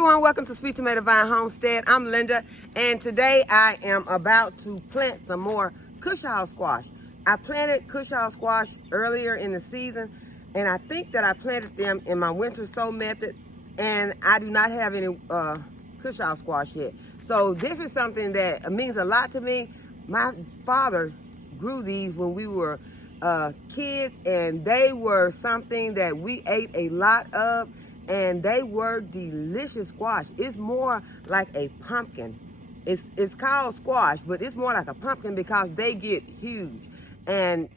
everyone, welcome to Sweet Tomato Vine Homestead. I'm Linda, and today I am about to plant some more Cushaw Squash. I planted Cushaw Squash earlier in the season, and I think that I planted them in my winter sow method, and I do not have any Cushaw Squash yet. So this is something that means a lot to me. My father grew these when we were kids, and they were something that we ate a lot of, and they were delicious squash. It's more like a pumpkin. It's called squash, but it's more like a pumpkin because they get huge. And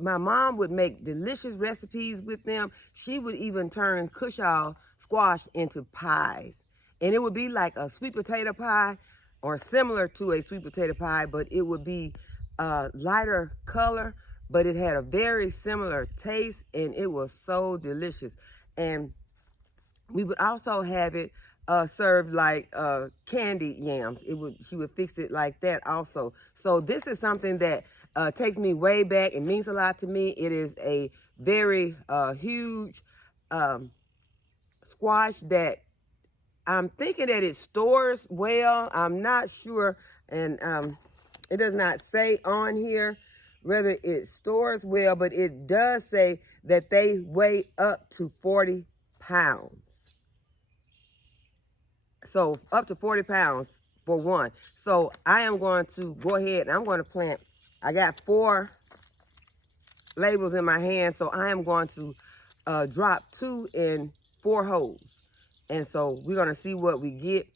my mom would make delicious recipes with them. She would even turn Cushaw squash into pies. And it would be like a sweet potato pie or similar to a sweet potato pie, but it would be lighter color, but it had a very similar taste, and it was so delicious. And we would also have it served like candied yams. She would fix it like that also. So this is something that takes me way back. It means a lot to me. It is a very huge squash that I'm thinking that it stores well. I'm not sure, and it does not say on here whether it stores well, but it does say that they weigh up to 40 pounds. So up to 40 pounds for one. So I am going to go ahead and I'm going to plant. I got 4 labels in my hand, so I am going to drop 2 in 4 holes. And so we're going to see what we get.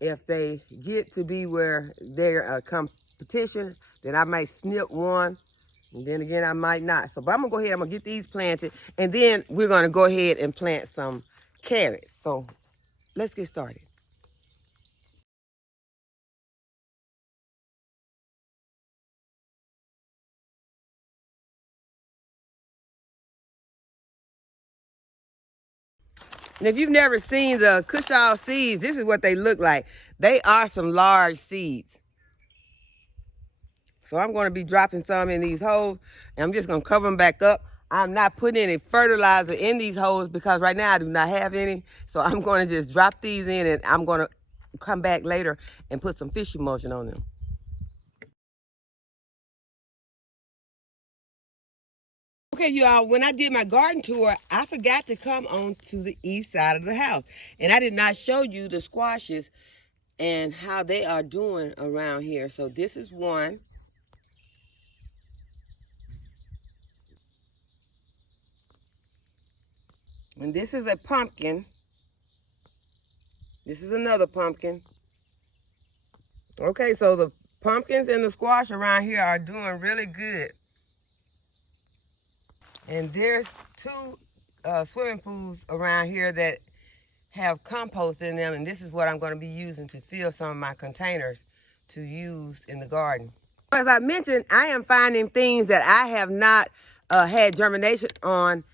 If they get to be where they're a competition, then I might snip one. And then again, I might not. So, but I'm going to go ahead. I'm going to get these planted. And then we're going to go ahead and plant some carrots. So let's get started. And if you've never seen the Cushaw seeds, this is what they look like. They are some large seeds. So I'm going to be dropping some in these holes, and I'm just going to cover them back up. I'm not putting any fertilizer in these holes because right now I do not have any. So I'm going to just drop these in, and I'm going to come back later and put some fish emulsion on them. Okay, you all, when I did my garden tour, I forgot to come on to the east side of the house. And I did not show you the squashes and how they are doing around here. So this is one. And this is a pumpkin. This is another pumpkin. Okay, so the pumpkins and the squash around here are doing really good. And there's 2 swimming pools around here that have compost in them, and this is what I'm going to be using to fill some of my containers to use in the garden. As I mentioned, I am finding things that I have not had germination on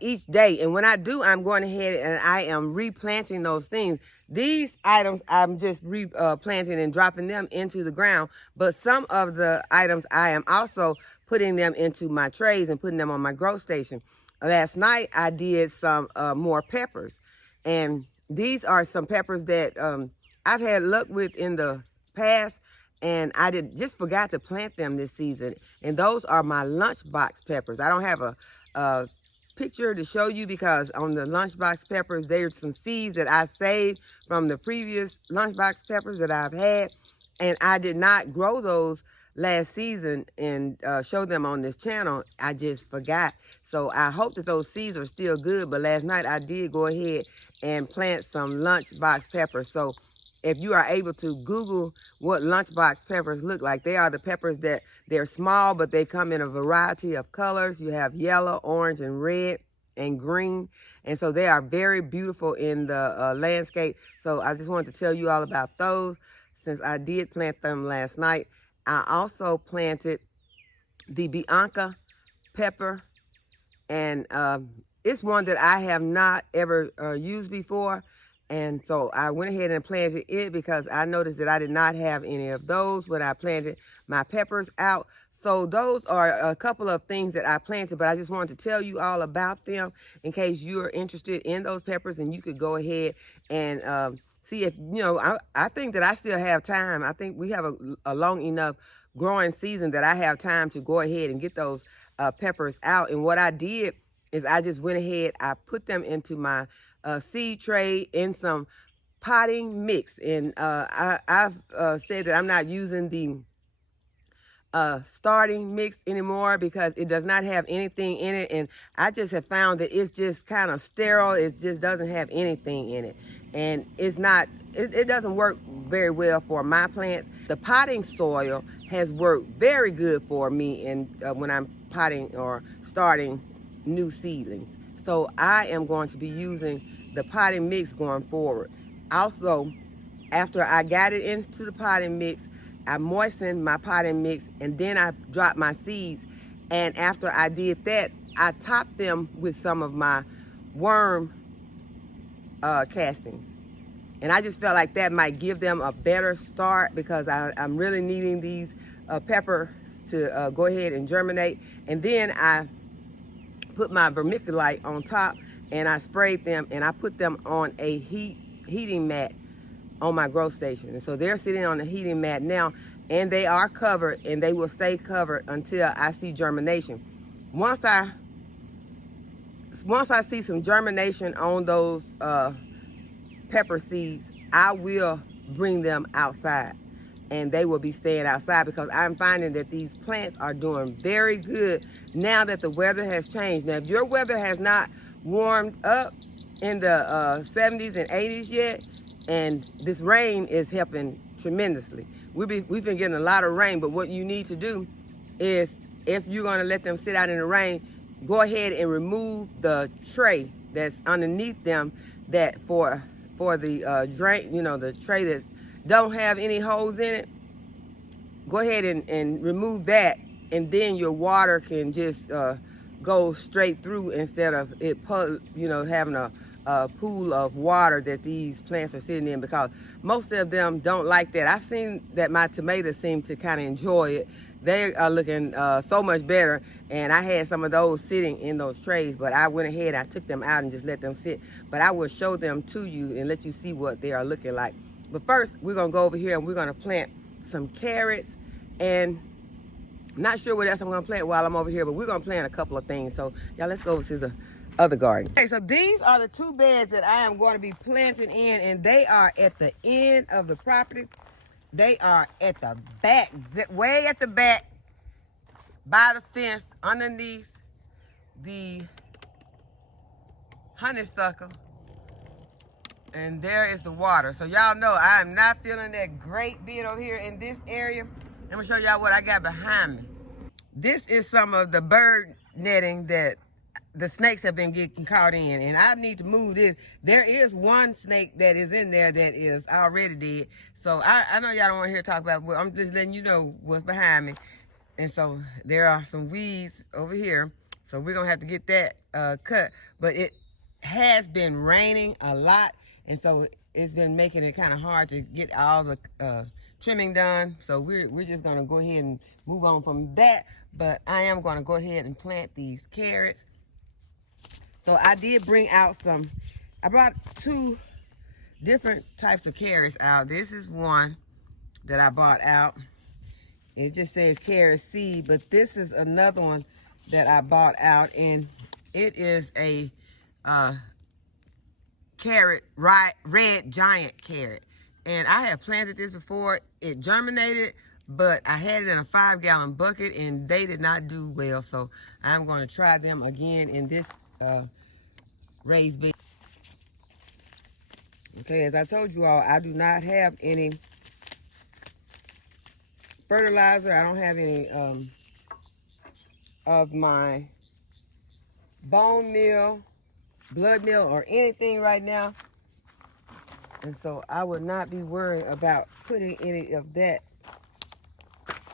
each day, and when I do, I'm going ahead and I am replanting those things. These items I'm just replanting and dropping them into the ground, but some of the items I am also putting them into my trays and putting them on my grow station. Last night I did some more peppers, and these are some peppers that I've had luck with in the past, and I just forgot to plant them this season. And those are my lunchbox peppers. I don't have a picture to show you because on the lunchbox peppers, there's some seeds that I saved from the previous lunchbox peppers that I've had, and I did not grow those last season and show them on this channel. I just forgot. So I hope that those seeds are still good, but last night I did go ahead and plant some lunchbox peppers. So if you are able to Google what lunchbox peppers look like, they are the peppers that they're small, but they come in a variety of colors. You have yellow, orange, and red, and green. And so they are very beautiful in the landscape. So I just wanted to tell you all about those since I did plant them last night. I also planted the Bianca pepper, and it's one that I have not ever used before. And so I went ahead and planted it because I noticed that I did not have any of those when I planted my peppers out. So those are a couple of things that I planted, but I just wanted to tell you all about them in case you're interested in those peppers, and you could go ahead and see if, you know, I think that I still have time. I think we have a long enough growing season that I have time to go ahead and get those peppers out. And what I did is I just went ahead, I put them into my seed tray in some potting mix. And I've said that I'm not using the starting mix anymore because it does not have anything in it, and I just have found that it's just kind of sterile. It just doesn't have anything in it, and it's not, it doesn't work very well for my plants. The potting soil has worked very good for me and when I'm potting or starting new seedlings. So I am going to be using the potting mix going forward. Also, after I got it into the potting mix, I moistened my potting mix, and then I dropped my seeds. And after I did that, I topped them with some of my worm castings. And I just felt like that might give them a better start because I'm really needing these peppers to go ahead and germinate. And then I put my vermiculite on top, and I sprayed them, and I put them on a heating mat on my grow station. And so they're sitting on the heating mat now, and they are covered, and they will stay covered until I see germination. Once I see some germination on those pepper seeds, I will bring them outside, and they will be staying outside because I'm finding that these plants are doing very good now that the weather has changed. Now, if your weather has not warmed up in the 70s and 80s yet, and this rain is helping tremendously. We've been getting a lot of rain, but what you need to do is, if you're going to let them sit out in the rain, go ahead and remove the tray that's underneath them, that for the drain, you know, the tray that don't have any holes in it. Go ahead and remove that, and then your water can just go straight through instead of it, you know, having a pool of water that these plants are sitting in, because most of them don't like that. I've seen that my tomatoes seem to kind of enjoy it. They are looking so much better, and I had some of those sitting in those trays, but I went ahead, I took them out and just let them sit. But I will show them to you and let you see what they are looking like. But first, we're gonna go over here and we're gonna plant some carrots, and I'm not sure what else I'm gonna plant while I'm over here, but we're gonna plant a couple of things. So y'all, let's go over to the other garden. Okay, so these are the two beds that I am going to be planting in, and they are at the end of the property. They are at the back, way at the back, by the fence, underneath the honeysuckle, and there is the water. So y'all know I am not feeling that great being over here in this area. Let me show y'all what I got behind me. This is some of the bird netting that the snakes have been getting caught in, and I need to move this. There is one snake that is in there that is already dead. So I know y'all don't want to hear talk about it, but I'm just letting you know what's behind me. And so there are some weeds over here. So we're going to have to get that cut. But it has been raining a lot, and so it's been making it kind of hard to get all the trimming done. So we're just going to go ahead and move on from that. But I am going to go ahead and plant these carrots. So I did bring out I brought two different types of carrots out. This is one that I bought out. It just says carrot seed, but this is another one that I bought out, and it is a carrot, red giant carrot. And I have planted this before. It germinated, but I had it in a 5-gallon bucket, and they did not do well. So I'm going to try them again in this raised bed. Okay, as I told you all, I do not have any fertilizer. I don't have any of my bone meal, blood meal, or anything right now. And so I would not be worried about putting any of that.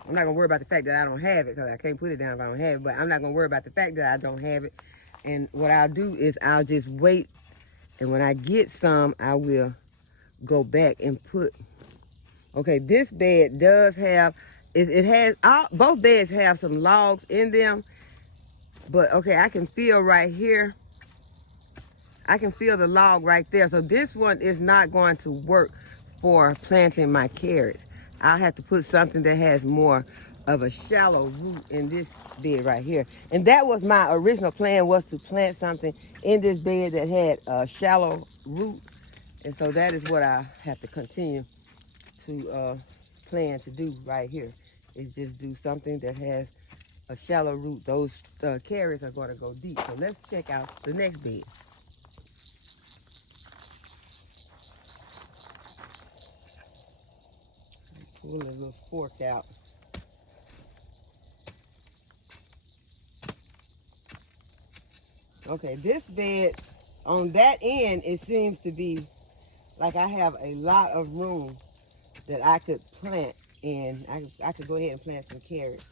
I'm not going to worry about the fact that I don't have it, because I can't put it down if I don't have it. But I'm not going to worry about the fact that I don't have it. And what I'll do is I'll just wait. And when I get some, I will go back and put. Okay, this bed does have it has, both beds have some logs in them, but okay, I can feel right here. I can feel the log right there. So this one is not going to work for planting my carrots. I'll have to put something that has more of a shallow root in this bed right here. And that was my original plan, was to plant something in this bed that had a shallow root. And so that is what I have to continue to plan to do right here, is just do something that has a shallow root. Those carrots are going to go deep. So let's check out the next bed. Pull a little fork out. Okay, this bed, on that end, it seems to be like I have a lot of room that I could plant in. I could go ahead and plant some carrots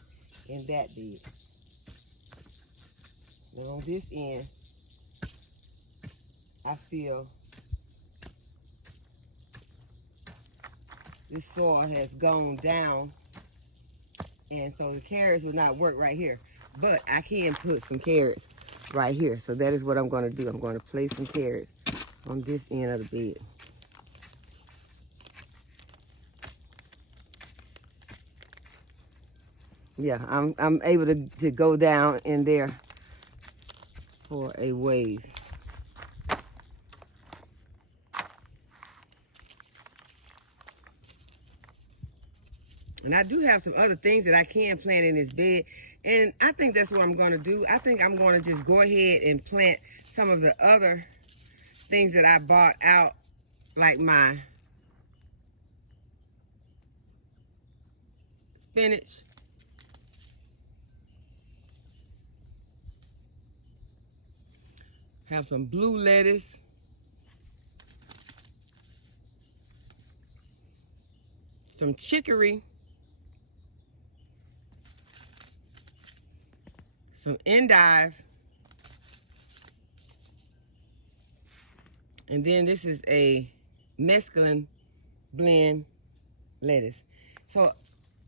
in that bed. Now on this end, I feel this soil has gone down, and so the carrots will not work right here. But I can put some carrots right here. So that is what I'm going to do. I'm going to place some carrots on this end of the bed. Yeah, I'm able to go down in there for a ways. And I do have some other things that I can plant in this bed. And I think that's what I'm going to do. I think I'm going to just go ahead and plant some of the other things that I bought out, like my spinach. Have some blue lettuce. Some chicory. Some endive. And then this is a mesclun blend lettuce. So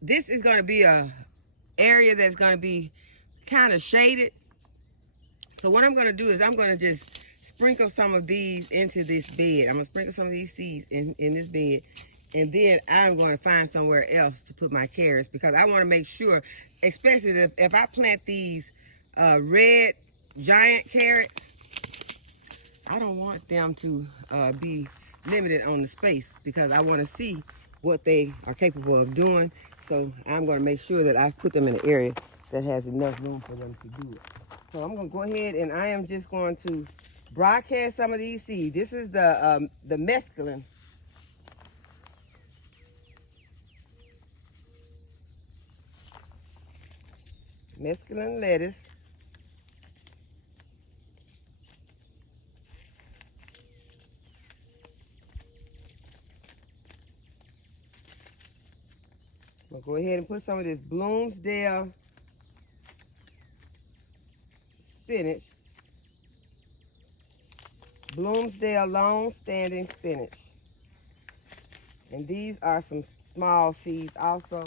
this is going to be a area that's going to be kind of shaded. So what I'm going to do is I'm going to just sprinkle some of these into this bed. I'm going to sprinkle some of these seeds in this bed. And then I'm going to find somewhere else to put my carrots, because I want to make sure, especially if I plant these red giant carrots, I don't want them to be limited on the space, because I want to see what they are capable of doing. So I'm going to make sure that I put them in an area that has enough room for them to do it. So I'm going to go ahead and I am just going to broadcast some of these seeds. This is the mesclun. Mesclun lettuce. I'm going to go ahead and put some of this Bloomsdale spinach. Bloomsdale long-standing spinach. And these are some small seeds also.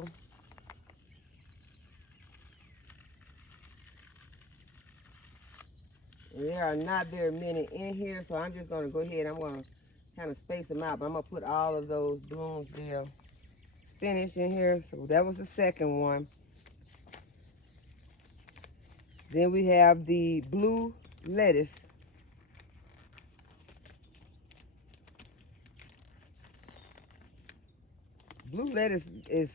There are not very many in here, so I'm just going to go ahead. I'm going to kind of space them out, but I'm going to put all of those Bloomsdale spinach in here. So that was the second one. Then we have the blue lettuce. Blue lettuce is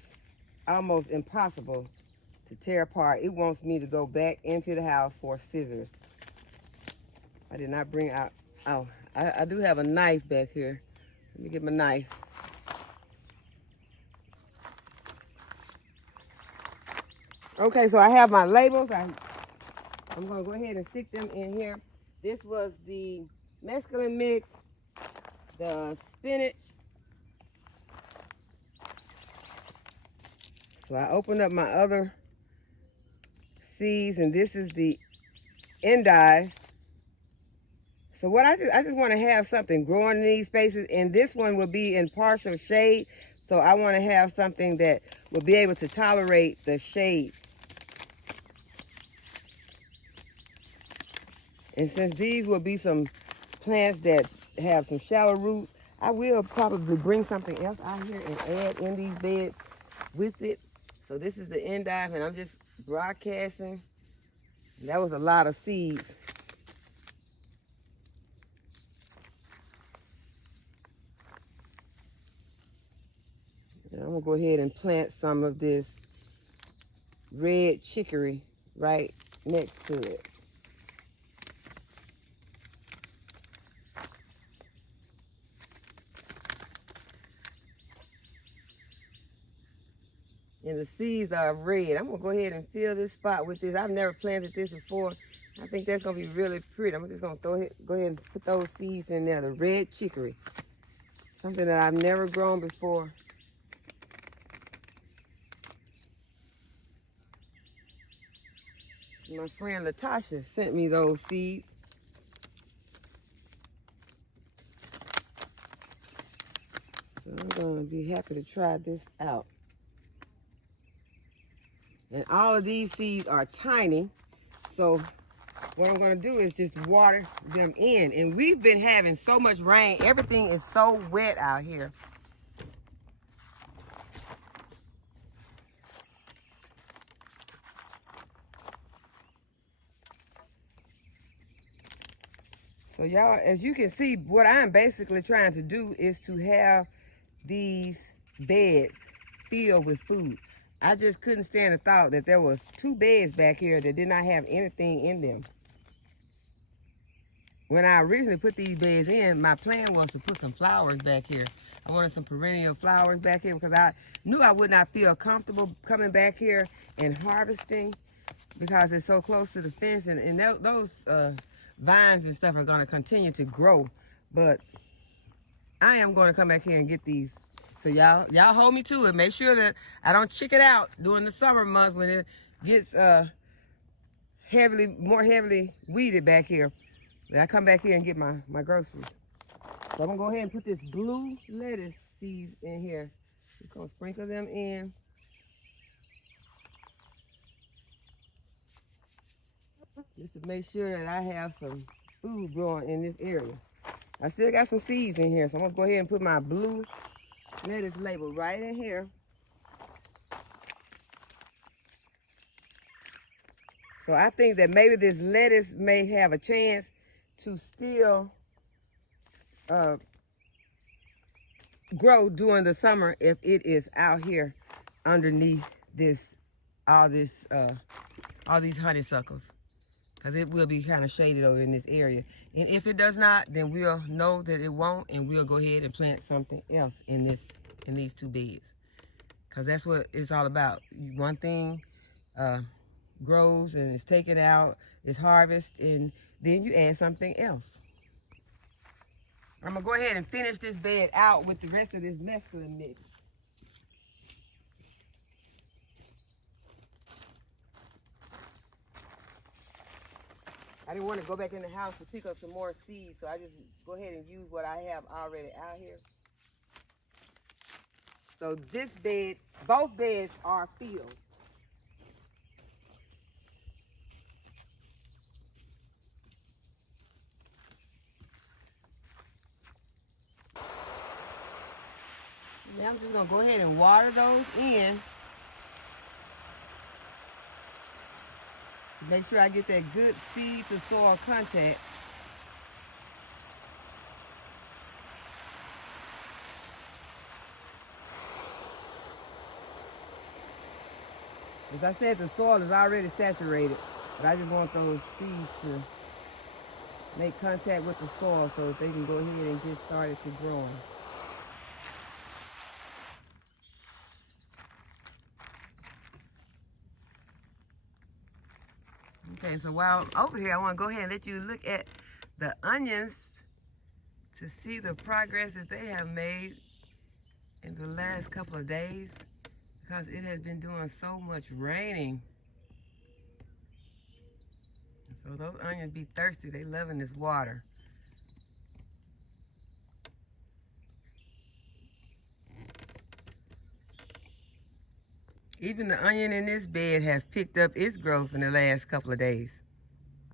almost impossible to tear apart. It wants me to go back into the house for scissors. I did not bring out, oh, I do have a knife back here. Let me get my knife. Okay, so I have my labels. I'm going to go ahead and stick them in here. This was the mesclun mix, the spinach. So I opened up my other seeds, and this is the endive. So what I just want to have something growing in these spaces, and this one will be in partial shade, So I want to have something that will be able to tolerate the shade. And since these will be some plants that have some shallow roots, I will probably bring something else out here and add in these beds with it. So this is the endive, and I'm just broadcasting. That was a lot of seeds. And I'm gonna go ahead and plant some of this red chicory right next to it. And the seeds are red. I'm gonna go ahead and fill this spot with this. I've never planted this before. I think that's gonna be really pretty. I'm just gonna go ahead and put those seeds in there. The red chicory, something that I've never grown before. My friend Latasha sent me those seeds. So I'm gonna be happy to try this out. And all of these seeds are tiny, so what I'm gonna do is just water them in. And we've been having so much rain. Everything is so wet out here. So y'all, as you can see, what I'm basically trying to do is to have these beds filled with food. I just couldn't stand the thought that there was 2 beds back here that did not have anything in them. When I originally put these beds in, my plan was to put some flowers back here. I wanted some perennial flowers back here because I knew I would not feel comfortable coming back here and harvesting because it's so close to the fence, and those vines and stuff are going to continue to grow. But I am going to come back here and get these. So y'all hold me to it. Make sure that I don't chick it out during the summer months when it gets more heavily weeded back here. Then I come back here and get my groceries. So I'm gonna go ahead and put this blue lettuce seeds in here. Just gonna sprinkle them in. Just to make sure that I have some food growing in this area. I still got some seeds in here, so I'm gonna go ahead and put my blue lettuce label right in here. So I think that maybe this lettuce may have a chance to still grow during the summer if it is out here underneath all these honeysuckles, because it will be kind of shaded over in this area. And if it does not, then we'll know that it won't, and we'll go ahead and plant something else in these 2 beds, because that's what it's all about. One thing grows and is taken out, is harvested, and then you add something else. I'm gonna go ahead and finish this bed out with the rest of this mesclun mix. I didn't want to go back in the house to pick up some more seeds, so I just go ahead and use what I have already out here. So this bed, both beds are filled. Now I'm just gonna go ahead and water those in. Make sure I get that good seed to soil contact. As I said, the soil is already saturated, but I just want those seeds to make contact with the soil so that they can go ahead and get started to growing. Okay, so while over here, I want to go ahead and let you look at the onions to see the progress that they have made in the last couple of days, because it has been doing so much raining. So those onions be thirsty. They loving this water. Even the onion in this bed has picked up its growth in the last couple of days.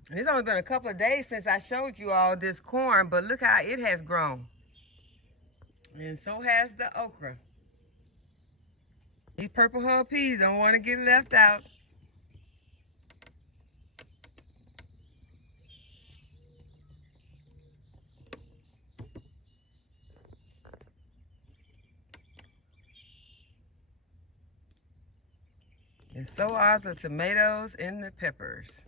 And it's only been a couple of days since I showed you all this corn, but look how it has grown. And so has the okra. These purple hull peas don't want to get left out. And so are the tomatoes and the peppers.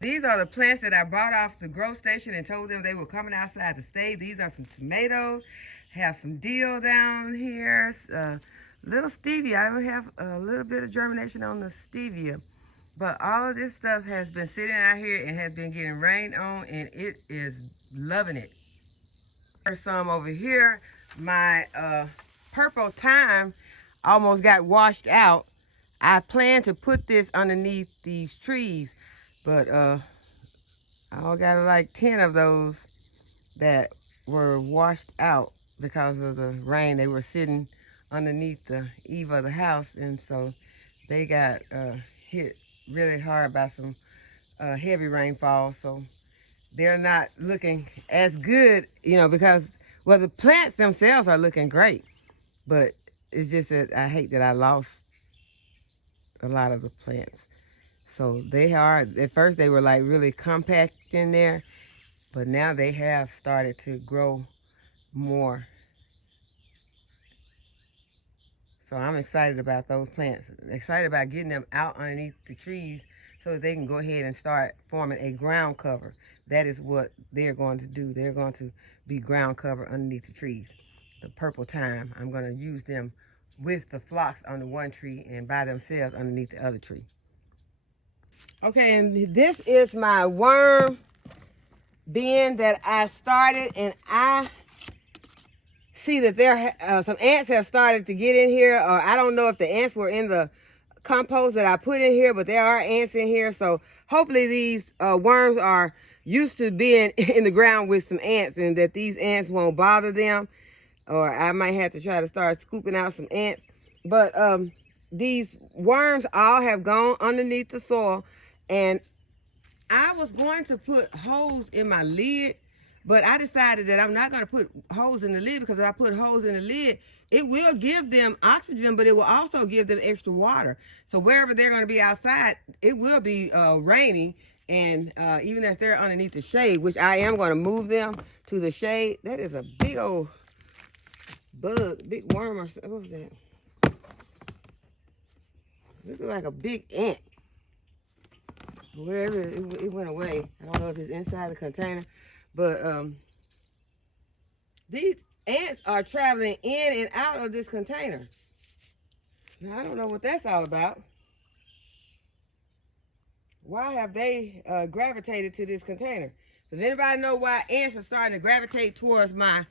These are the plants that I brought off the grow station and told them they were coming outside to stay. These are some tomatoes. Have some dill down here. Little stevia. I only have a little bit of germination on the stevia. But all of this stuff has been sitting out here and has been getting rained on, and it is loving it. There's some over here. My purple thyme almost got washed out. I plan to put this underneath these trees, but I got like 10 of those that were washed out because of the rain. They were sitting underneath the eave of the house, and so they got hit really hard by some heavy rainfall. So they're not looking as good, you know, because, well, the plants themselves are looking great, but it's just that I hate that I lost a lot of the plants. So they are, at first they were like really compact in there, but now they have started to grow more. So I'm excited about those plants. Excited about getting them out underneath the trees so that they can go ahead and start forming a ground cover. That is what they're going to do. They're going to be ground cover underneath the trees. The purple thyme, I'm going to use them with the phlox on the one tree and by themselves underneath the other tree. Okay, and this is my worm bin that I started, and I see that there some ants have started to get in here, or I don't know if the ants were in the compost that I put in here, but there are ants in here. So hopefully these worms are used to being in the ground with some ants, and that these ants won't bother them, or I might have to try to start scooping out some ants. But these worms all have gone underneath the soil, and I was going to put holes in my lid, but I decided that I'm not going to put holes in the lid, because if I put holes in the lid, it will give them oxygen, but it will also give them extra water. So wherever they're going to be outside, it will be raining, and even if they're underneath the shade, which I am going to move them to the shade. That is a big old bug, big worm or something. What was that? Looks like a big ant. Wherever it went away. I don't know if it's inside the container, but these ants are traveling in and out of this container. Now, I don't know what that's all about. Why have they gravitated to this container? So if anybody know why ants are starting to gravitate towards my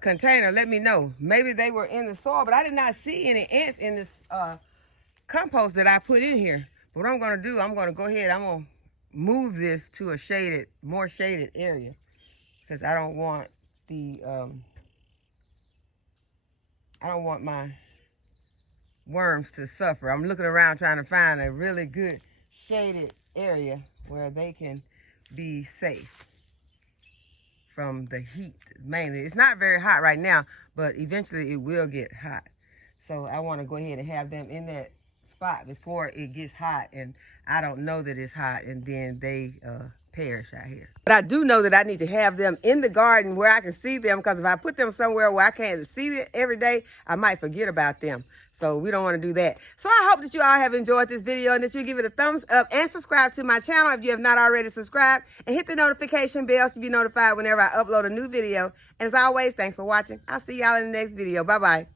container, let me know. Maybe they were in the soil, but I did not see any ants in this compost that I put in here. What I'm going to do, I'm going to go ahead, I'm going to move this to a shaded, more shaded area, because I don't want the, I don't want my worms to suffer. I'm looking around trying to find a really good shaded area where they can be safe from the heat, mainly. It's not very hot right now, but eventually it will get hot. So I want to go ahead and have them in that spot before it gets hot, and I don't know that it's hot, and then they perish out here. But I do know that I need to have them in the garden where I can see them, because if I put them somewhere where I can't see it every day, I might forget about them. So we don't want to do that. So I hope that you all have enjoyed this video, and that you give it a thumbs up and subscribe to my channel if you have not already subscribed, and hit the notification bell to be notified whenever I upload a new video. And as always, thanks for watching. I'll see y'all in the next video. Bye-bye.